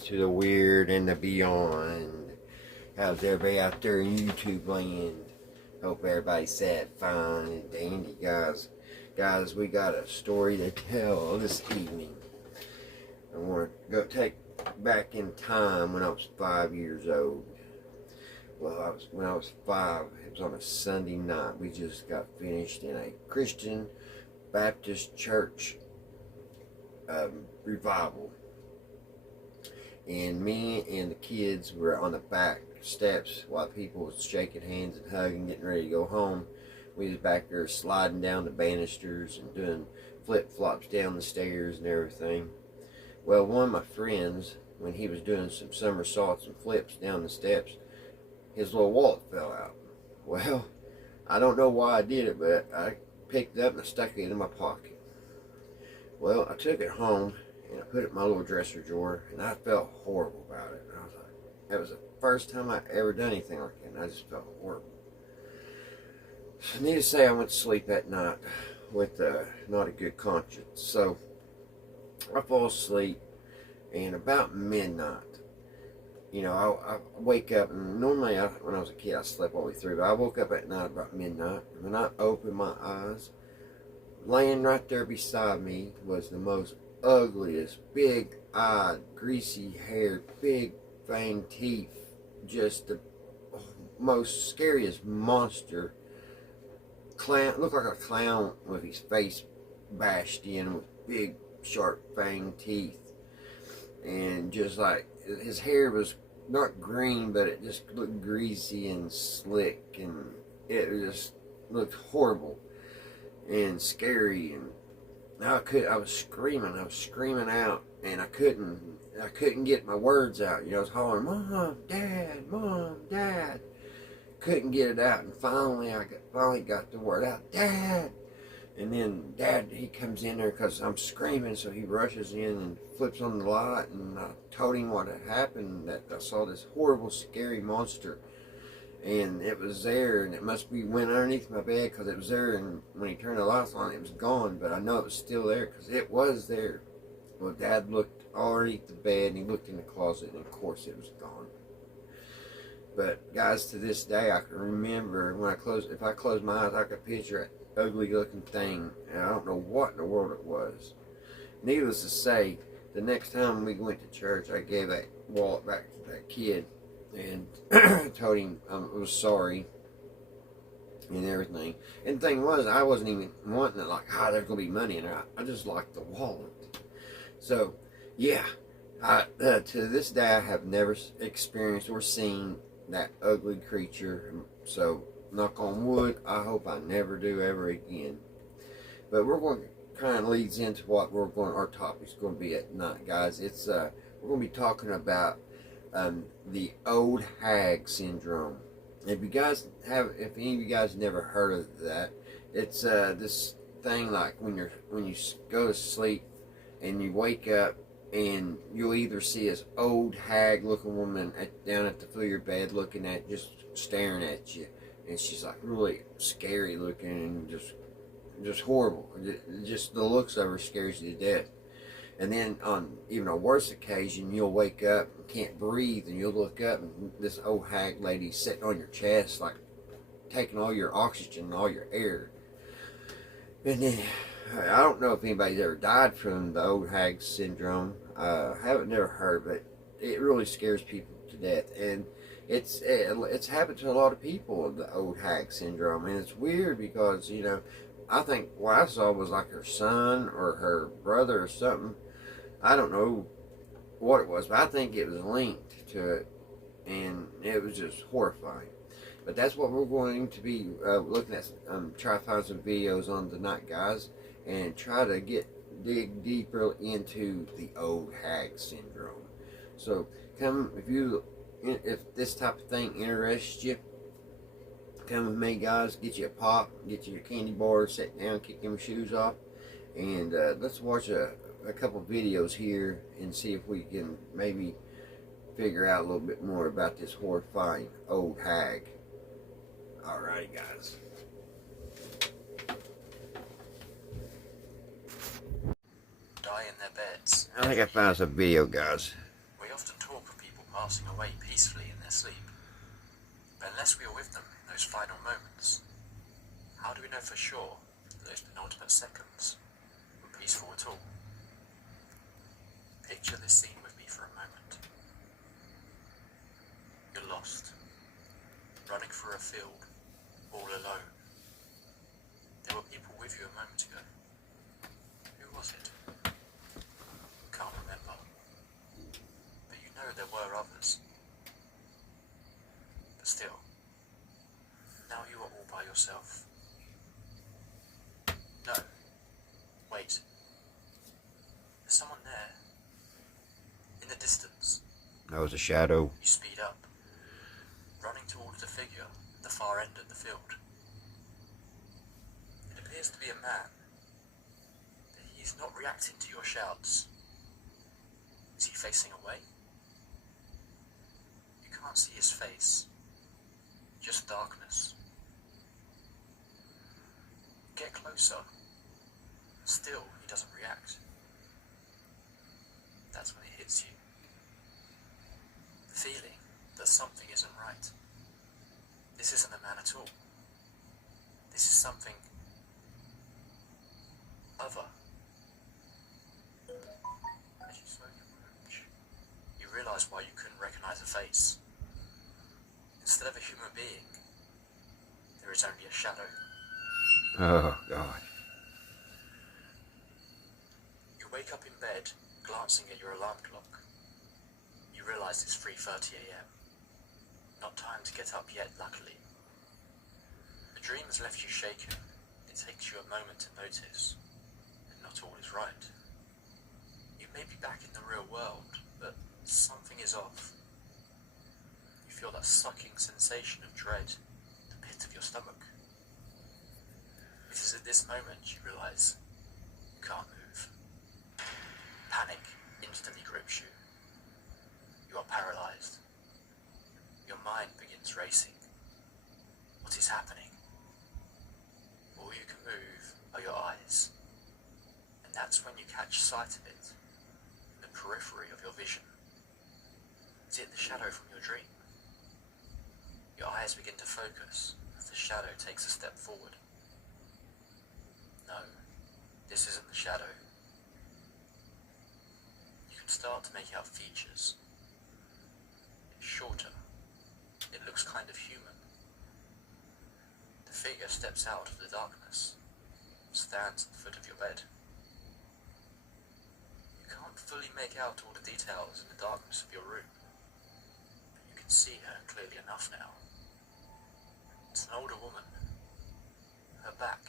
guys, to the weird and the beyond. How's everybody out there in YouTube land? Hope everybody's sad, fine, and dandy, guys. Guys, we got a story to tell this evening. I want to go take back in time when I was 5 years old. Well, when I was 5, it was on a Sunday night. We just got finished in a Christian Baptist church revival. And me and the kids were on the back steps while people was shaking hands and hugging, getting ready to go home. We was back there sliding down the banisters and doing flip-flops down the stairs and everything. Well, one of my friends, when he was doing some somersaults and flips down the steps, his little wallet fell out. Well, I don't know why I did it, but I picked it up and I stuck it in my pocket. Well, I took it home and I put it in my little dresser drawer, and I felt horrible about it. And I was like, that was the first time I ever done anything like that, and I just felt horrible. So, needless to say, I went to sleep that night with not a good conscience. So I fall asleep, and about midnight, you know, I wake up, and normally when I was a kid I slept all the way through, but I woke up at night about midnight, and when I opened my eyes, laying right there beside me was the most ugliest, big-eyed, greasy-haired, big fang teeth, just the most scariest monster. Clown, looked like a clown with his face bashed in with big, sharp fang teeth, and just like his hair was not green, but it just looked greasy and slick, and it just looked horrible and scary. And I was screaming out, and I couldn't get my words out. You know, I was hollering, Mom, Dad. Couldn't get it out, and finally I got the word out, Dad. And then Dad, he comes in there because I'm screaming, so he rushes in and flips on the light, and I told him what had happened, that I saw this horrible, scary monster. And it was there, and it must be went underneath my bed because it was there, and when he turned the lights on, it was gone, but I know it was still there because it was there. Well, Dad looked all underneath the bed, and he looked in the closet, and of course it was gone. But guys, to this day, I can remember when if I close my eyes, I could picture that ugly looking thing, and I don't know what in the world it was. Needless to say, the next time we went to church, I gave that wallet back to that kid, and told him I was sorry and everything. And the thing was, I wasn't even wanting it like, there's going to be money in there. I just liked the wallet. So, yeah, to this day, I have never experienced or seen that ugly creature. So, knock on wood, I hope I never do ever again. But we're going to kind of leads into what our topic's going to be at night, guys. It's we're going to be talking about the Old Hag syndrome. If any of you guys never heard of that, it's this thing like when you go to sleep and you wake up, and you'll either see this old hag looking woman down at the foot of your bed looking at, just staring at you, and she's like really scary looking and just horrible. Just the looks of her scares you to death. And then on even a worse occasion, you'll wake up and can't breathe, and you'll look up, and this old hag lady's sitting on your chest, like taking all your oxygen and all your air. And then, I don't know if anybody's ever died from the old hag syndrome. I haven't never heard, but it really scares people to death. And it's happened to a lot of people, the old hag syndrome. And it's weird because, you know, I think what I saw was like her son or her brother or something. I don't know what it was, but I think it was linked to it, and it was just horrifying. But that's what we're going to be looking at. Try to find some videos on tonight, guys, and try to dig deeper into the old hag syndrome. So if this type of thing interests you, come with me, guys. Get you a pop, get you your candy bar, sit down, kick them shoes off, and let's watch a couple videos here and see if we can maybe figure out a little bit more about this horrifying old hag. Alright, guys. Die in their beds. I think I found some video, guys. We often passing away peacefully in their sleep. But unless we are with them in those final moments, how do we know for sure that those penultimate seconds were peaceful at all? Picture this scene with me for a moment. You're lost, running through a field, all alone. There were people with you a moment ago. Who was it? Can't remember. But you know there were others. But still, now you are all by yourself. No. Wait. There's someone there. In the distance. That was a shadow. You speed up, running towards the figure at the far end of the field. It appears to be a man, but he's not reacting to your shouts. Is he facing away? You can't see his face, just darkness. Get closer. Still, he doesn't react. That's when it hits you. The feeling that something isn't right. This isn't a man at all. This is something other. As you slowly approach, you realise why you couldn't recognise a face. Instead of a human being, there is only a shadow. Oh, God. You wake up in bed, glancing at your alarm clock. You realise it's 3:30 a.m. Not time to get up yet, luckily. The dream has left you shaken. It takes you a moment to notice that not all is right. You may be back in the real world, but something is off. You feel that sucking sensation of dread in the pit of your stomach. It is at this moment you realise you can't move. Panic instantly grips you. You are paralysed. Your mind begins racing. What is happening? All you can move are your eyes. And that's when you catch sight of it, in the periphery of your vision. Is it the shadow from your dream? Your eyes begin to focus as the shadow takes a step forward. No, this isn't the shadow. You can start to make out features. It's shorter. It looks kind of human. The figure steps out of the darkness, stands at the foot of your bed. You can't fully make out all the details in the darkness of your room, but you can see her clearly enough now. It's an older woman, her back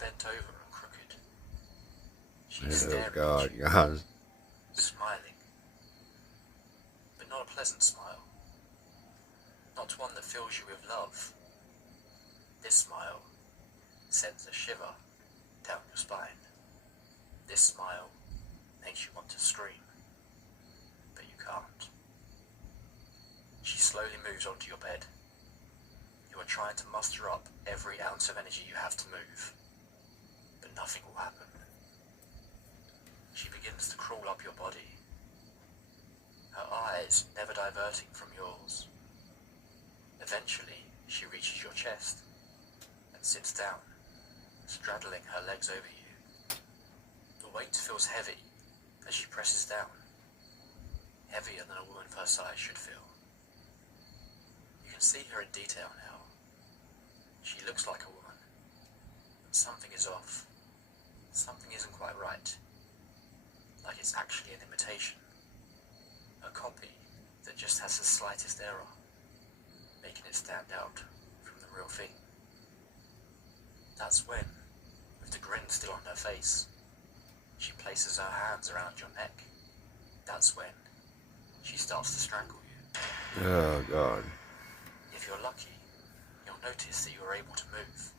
bent over and crooked. She's staring God, at you, God. smiling, but not a pleasant smile. Not one that fills you with love. This smile sends a shiver down your spine. This smile makes you want to scream, but you can't. She slowly moves onto your bed. You are trying to muster up every ounce of energy you have to move, but nothing will happen. She begins to crawl up your body, her eyes never diverting from yours. Eventually, she reaches your chest and sits down, straddling her legs over you. The weight feels heavy as she presses down, heavier than a woman of her size should feel. You can see her in detail now. She looks like a woman, but something is off. Something isn't quite right. Like it's actually an imitation. A copy that just has the slightest error, making it stand out from the real thing. That's when, with the grin still on her face, she places her hands around your neck. That's when she starts to strangle you. Oh, God. If you're lucky, you'll notice that you're able to move.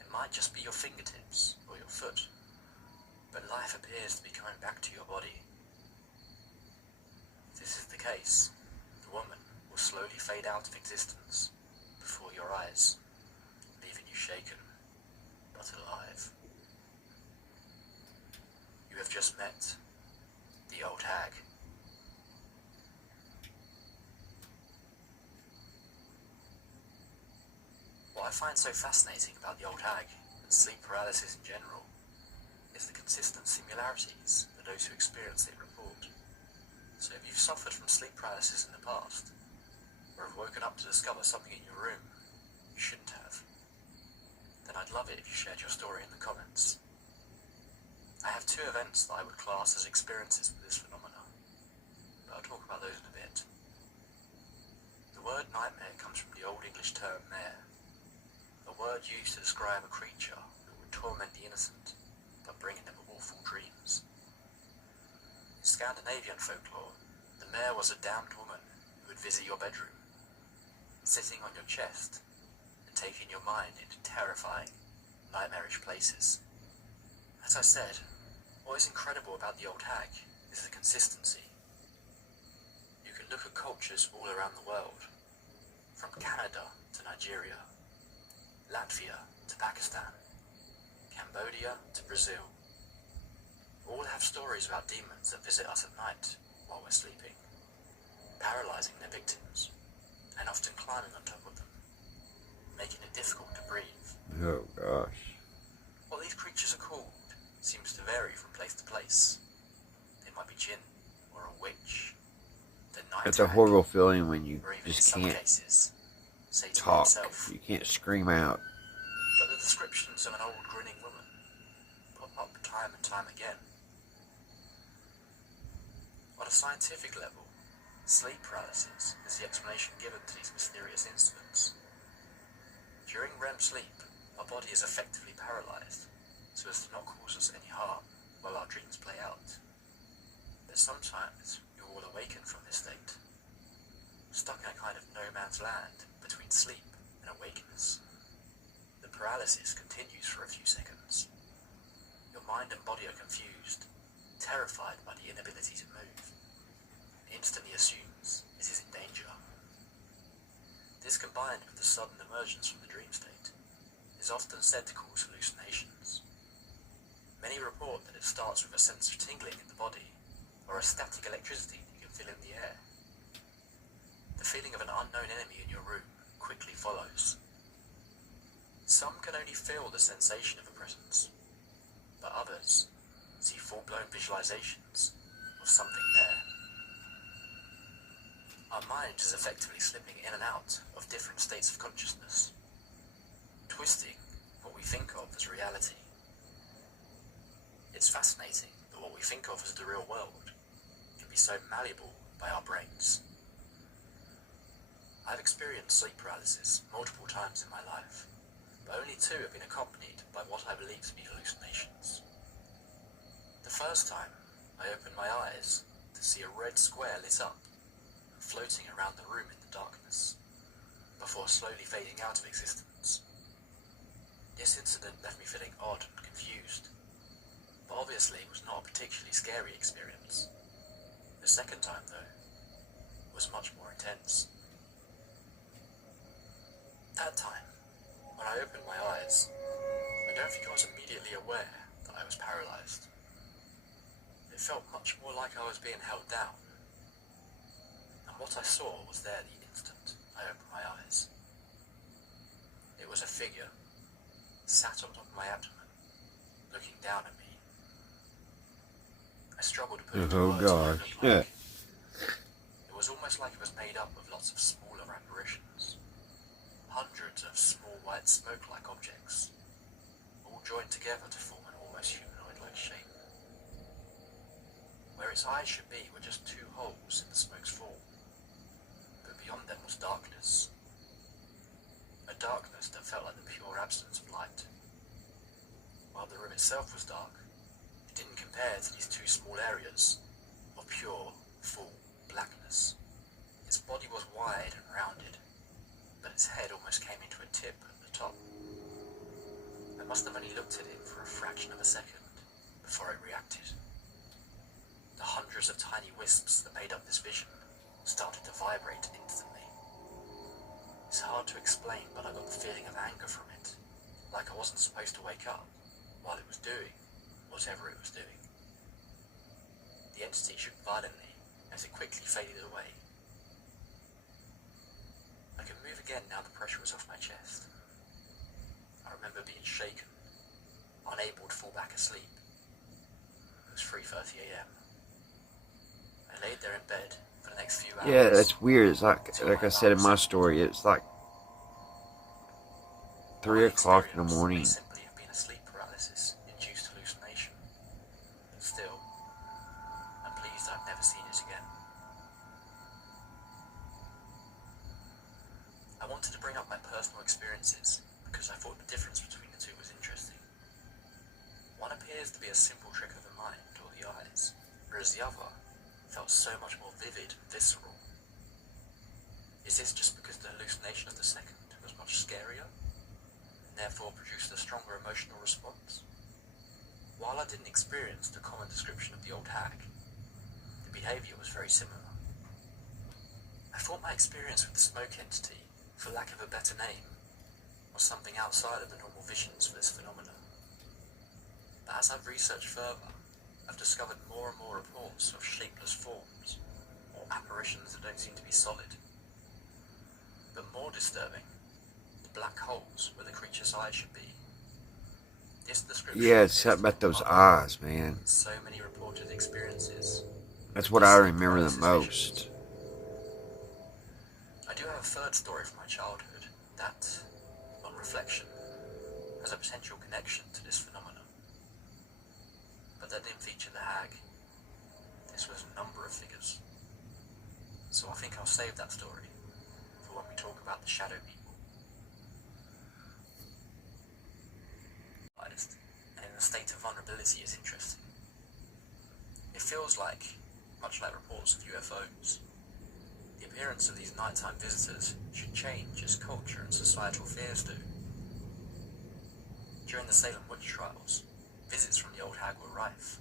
It might just be your fingertips or your foot, but life appears to be coming back to your body. If this is the case, the woman will slowly fade out of existence before your eyes, leaving you shaken, but alive. You have just met the Old Hag. I find so fascinating about the Old Hag and sleep paralysis in general is the consistent similarities that those who experience it report. So if you've suffered from sleep paralysis in the past, or have woken up to discover something in your room you shouldn't have, then I'd love it if you shared your story in the comments. I have 2 events that I would class as experiences with this phenomenon, but I'll talk about those in a bit. The word nightmare comes from the Old English term mare, a word used to describe a creature that would torment the innocent by bringing them awful dreams. In Scandinavian folklore, the mare was a damned woman who would visit your bedroom, sitting on your chest and taking your mind into terrifying, nightmarish places. As I said, what is incredible about the Old Hag is the consistency. You can look at cultures all around the world, from Canada to Nigeria, Latvia to Pakistan, Cambodia to Brazil. All have stories about demons that visit us at night while we're sleeping, paralyzing their victims, and often climbing on top of them, making it difficult to breathe. Oh gosh. What these creatures are called seems to vary from place to place. They might be jinn or a witch. The night It's a hag, horrible feeling when you or even in just some can't cases, Satan talk. himself. You can't scream out. But the descriptions of an old grinning woman pop up time and time again. On a scientific level, sleep paralysis is the explanation given to these mysterious incidents. During REM sleep, our body is effectively paralyzed so as to not cause us any harm while our dreams play out. But sometimes we will awaken from this state, stuck in a kind of no man's land between sleep and awakeness. The paralysis continues for a few seconds. Your mind and body are confused, terrified by the inability to move, and instantly assumes it is in danger. This, combined with the sudden emergence from the dream state, is often said to cause hallucinations. Many report that it starts with a sense of tingling in the body, or a static electricity you can feel in the air. The feeling of an unknown enemy in your room quickly follows. Some can only feel the sensation of a presence, but others see full-blown visualizations of something there. Our mind is effectively slipping in and out of different states of consciousness, twisting what we think of as reality. It's fascinating that what we think of as the real world can be so malleable by our brains. I've experienced sleep paralysis multiple times in my life, but only 2 have been accompanied by what I believe to be hallucinations. The first time, I opened my eyes to see a red square lit up and floating around the room in the darkness, before slowly fading out of existence. This incident left me feeling odd and confused, but obviously was not a particularly scary experience. The second time, though, was much more intense. That time, when I opened my eyes, I don't think I was immediately aware that I was paralyzed. It felt much more like I was being held down, and what I saw was there the instant I opened my eyes. It was a figure, sat on top of my abdomen, looking down at me. I struggled to put into Oh words what it gosh. looked like. It was almost like it was made up of lots of smaller apparitions, hundreds of small white smoke-like objects, all joined together to form an almost humanoid-like shape. Where its eyes should be were just 2 holes in the smoke's fall, but beyond them was darkness. A darkness that felt like the pure absence of light. While the room itself was dark, it didn't compare to these 2 small areas of pure, full blackness. Its body was wide and rounded, but its head almost came into a tip at the top. I must have only looked at it for a fraction of a second before it reacted. The hundreds of tiny wisps that made up this vision started to vibrate instantly. It's hard to explain, but I got the feeling of anger from it, like I wasn't supposed to wake up while it was doing whatever it was doing. The entity shook violently as it quickly faded away. I could move again now the pressure was off my chest. asleep. It was 3:30 a.m. I laid there in bed for the next few hours. Yeah, that's weird. It's like I said in my story, it's like 3 o'clock in the morning. May simply have been a sleep paralysis-induced hallucination. But still, I'm pleased I've never seen it again. I wanted to bring up my personal experiences because I thought the difference between the two was interesting. One appears to be a simple trick of the mind or the eyes, whereas the other felt so much more vivid and visceral. Is this just because the hallucination of the second was much scarier, and therefore produced a stronger emotional response? While I didn't experience the common description of the Old Hag, the behaviour was very similar. I thought my experience with the smoke entity, for lack of a better name, was something outside of the normal visions for this phenomenon. But as I've researched further, I've discovered more and more reports of shapeless forms, or apparitions that don't seem to be solid. But more disturbing, the black holes where the creature's eyes should be. This description, Yeah, it's something about those eyes, man. So many reported experiences. That's what I remember the most. I do have a third story from my childhood that, on reflection, has a potential connection to this phenomenon. But that didn't feature the hag. This was a number of figures. So I think I'll save that story for when we talk about the shadow people. And in a state of vulnerability is interesting. It feels like, much like reports of UFOs, the appearance of these nighttime visitors should change as culture and societal fears do. During the Salem witch trials, visits from the Old Hag were rife,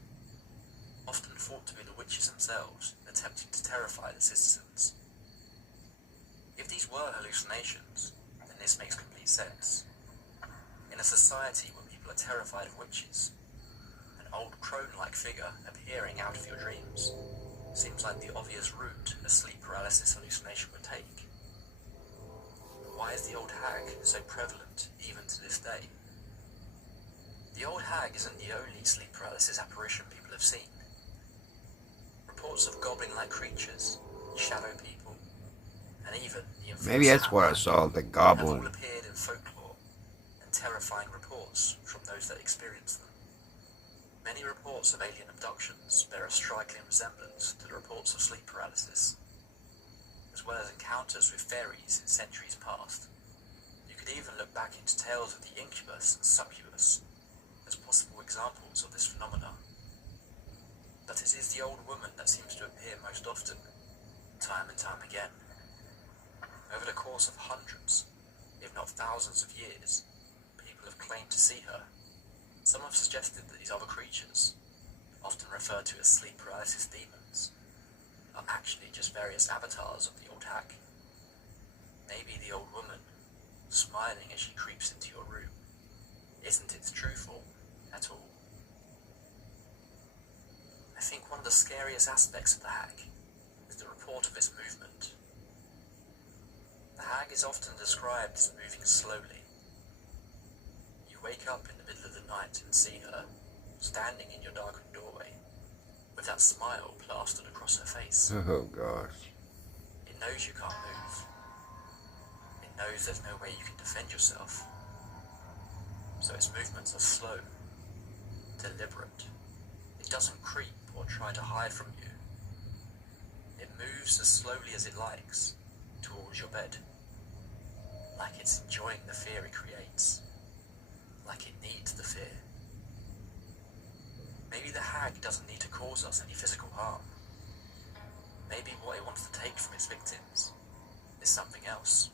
often thought to be the witches themselves attempting to terrify the citizens. If these were hallucinations, then this makes complete sense. In a society where people are terrified of witches, an old crone-like figure appearing out of your dreams seems like the obvious route a sleep paralysis hallucination would take. But why is the Old Hag so prevalent even to this day? The Old Hag isn't the only sleep paralysis apparition people have seen. Reports of goblin-like creatures, shadow people, and even the infamous Maybe that's what I saw, the have goblin. all appeared in folklore and terrifying reports from those that experience them. Many reports of alien abductions bear a striking resemblance to the reports of sleep paralysis, as well as encounters with fairies in centuries past. You could even look back into tales of the incubus and succubus as possible examples of this phenomenon. But it is the old woman that seems to appear most often, time and time again. Over the course of hundreds, if not thousands of years, people have claimed to see her. Some have suggested that these other creatures, often referred to as sleep paralysis demons, are actually just various avatars of the Old Hag. Maybe the old woman, smiling as she creeps into your room, isn't its true form at all. I think one of the scariest aspects of the Hag is the report of its movement. The Hag is often described as moving slowly. You wake up in the middle of the night and see her, standing in your darkened doorway, with that smile plastered across her face. Oh gosh. It knows you can't move. It knows there's no way you can defend yourself. So its movements are slow, deliberate. It doesn't creep or try to hide from you. It moves as slowly as it likes towards your bed, like it's enjoying the fear it creates, like it needs the fear. Maybe the Hag doesn't need to cause us any physical harm. Maybe what it wants to take from its victims is something else.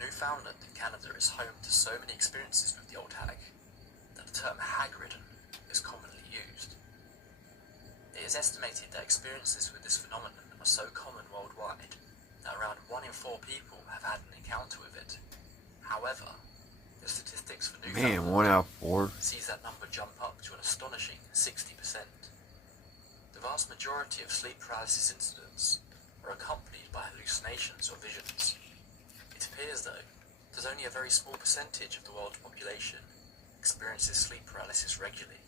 Newfoundland in Canada is home to so many experiences with the Old Hag that the term hag-ridden is commonly used. It is estimated that experiences with this phenomenon are so common worldwide that around 1 in 4 people have had an encounter with it. However, the statistics for Newfoundland 1 out of 4. sees that number jump up to an astonishing 60%. The vast majority of sleep paralysis incidents are accompanied by hallucinations or visions. It appears, though, there's only a very small percentage of the world's population experiences sleep paralysis regularly.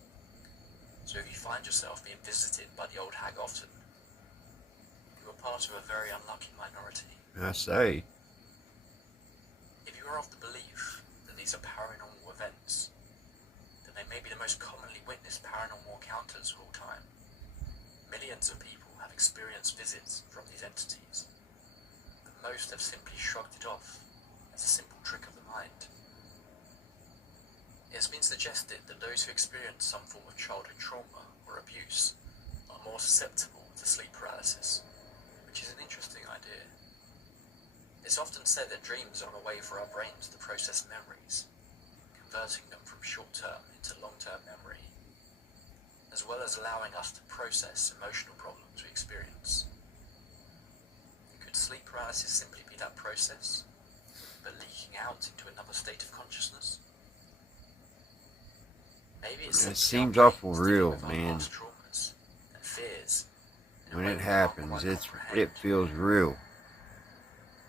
So if you find yourself being visited by the Old Hag often, you are part of a very unlucky minority. I say. If you are of the belief that these are paranormal events, then they may be the most commonly witnessed paranormal encounters of all time. Millions of people have experienced visits from these entities, but most have simply shrugged it off as a simple trick of the mind. It has been suggested that those who experience some form of childhood trauma or abuse are more susceptible to sleep paralysis, which is an interesting idea. It's often said that dreams are a way for our brains to process memories, converting them from short-term into long-term memory, as well as allowing us to process emotional problems we experience. Could sleep paralysis simply be that process, but leaking out into another state of consciousness? Maybe it's It seems awful real, man. Traumas and fears. When it happens, it feels real.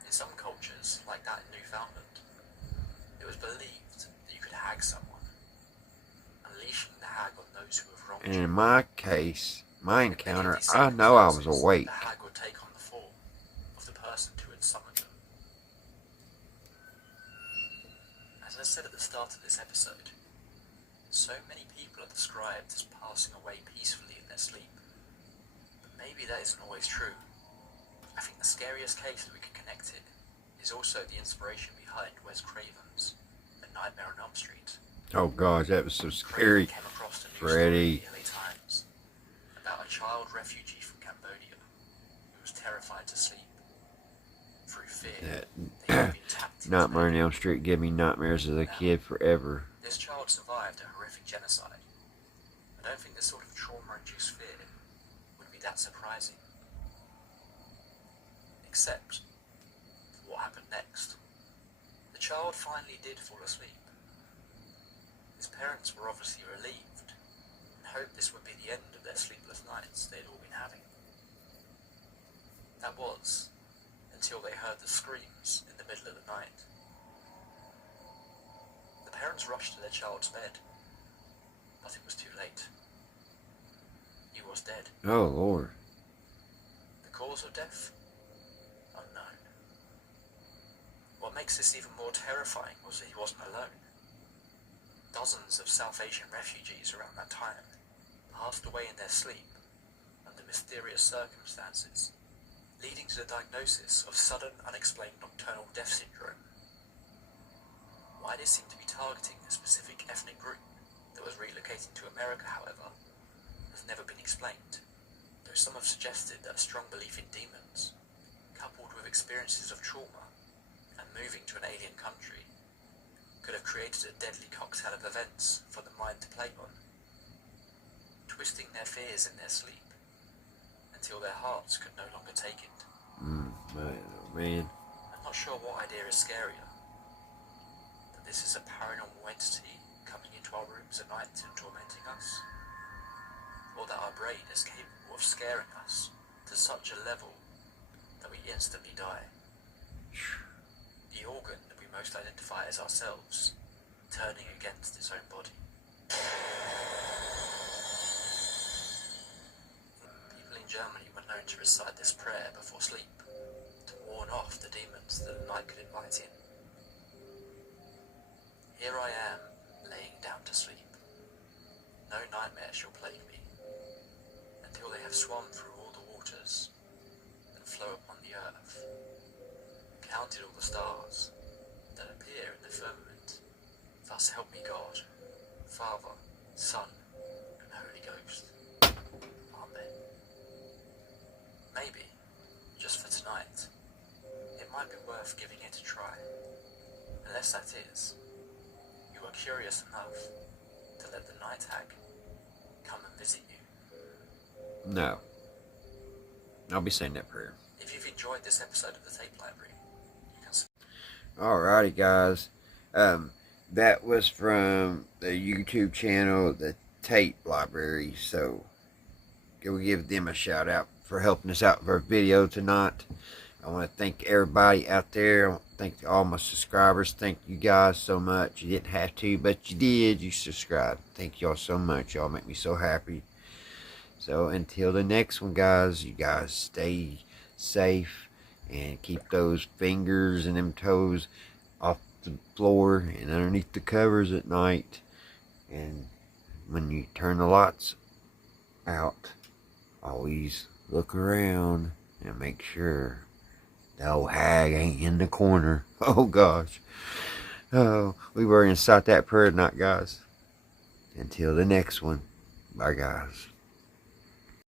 In some cultures, like that in Newfoundland, it was believed that you could hag someone, unleashing the hag on those who have wronged you. And in my case, my encounter, I know I was awake. The hag would take on the form of the person who had summoned them. As I said at the start of this episode, so many people are described as passing away peacefully in their sleep. But maybe that isn't always true. I think the scariest case that we can connect it is also the inspiration behind Wes Craven's A Nightmare on Elm Street. Oh gosh, that was so scary. Came across the news Freddy. story in the LA Times about a child refugee from Cambodia who was terrified to sleep. Through fear, they had been tapped into Nightmare on Elm Street gave me nightmares as a kid forever. This child survived a horrific genocide. I don't think this sort of trauma-induced fear would be that surprising. Except for what happened next. The child finally did fall asleep. His parents were obviously relieved and hoped this would be the end of their sleepless nights they'd all been having. That was until they heard the screams in the middle of the night. The parents rushed to their child's bed, but it was too late. He was dead. Oh Lord. The cause of death? Unknown. What makes this even more terrifying was that he wasn't alone. Dozens of South Asian refugees around that time passed away in their sleep under mysterious circumstances, leading to the diagnosis of sudden unexplained nocturnal death syndrome. Why they seem to be targeting a specific ethnic group that was relocating to America, however, has never been explained, though some have suggested that a strong belief in demons, coupled with experiences of trauma and moving to an alien country, could have created a deadly cocktail of events for the mind to play on, twisting their fears in their sleep until their hearts could no longer take it. Man. I'm not sure what idea is scarier, that this is a paranormal entity coming into our rooms at night and tormenting us, or that our brain is capable of scaring us to such a level that we instantly die. The organ that we most identify as ourselves, turning against its own body. People in Germany were known to recite this prayer before sleep, to warn off the demons that the night could invite in. Here I am, laying down to sleep. No nightmare shall plague me, until they have swum through all the waters, and flow upon the earth, counted all the stars that appear in the firmament. Thus help me God, Father, Son, and Holy Ghost. Amen. Maybe, just for tonight, it might be worth giving it a try. Unless that is, you are curious enough to let the night hag come and visit you. No. I'll be saying that prayer. If you've enjoyed this episode of the Tape Library, you can... Alrighty, guys. That was from the YouTube channel, the Tape Library. So, we'll give them a shout out for helping us out for a video tonight. I want to thank everybody out there Thank all my subscribers. Thank you guys so much. You didn't have to, but you did. You subscribed. Thank y'all so much. Y'all make me so happy. So until the next one, guys, you guys stay safe and keep those fingers and them toes off the floor and underneath the covers at night. And when you turn the lights out, always look around and make sure the old hag ain't in the corner. Oh gosh. Oh, we were inside that prayer tonight, guys. Until the next one. Bye, guys.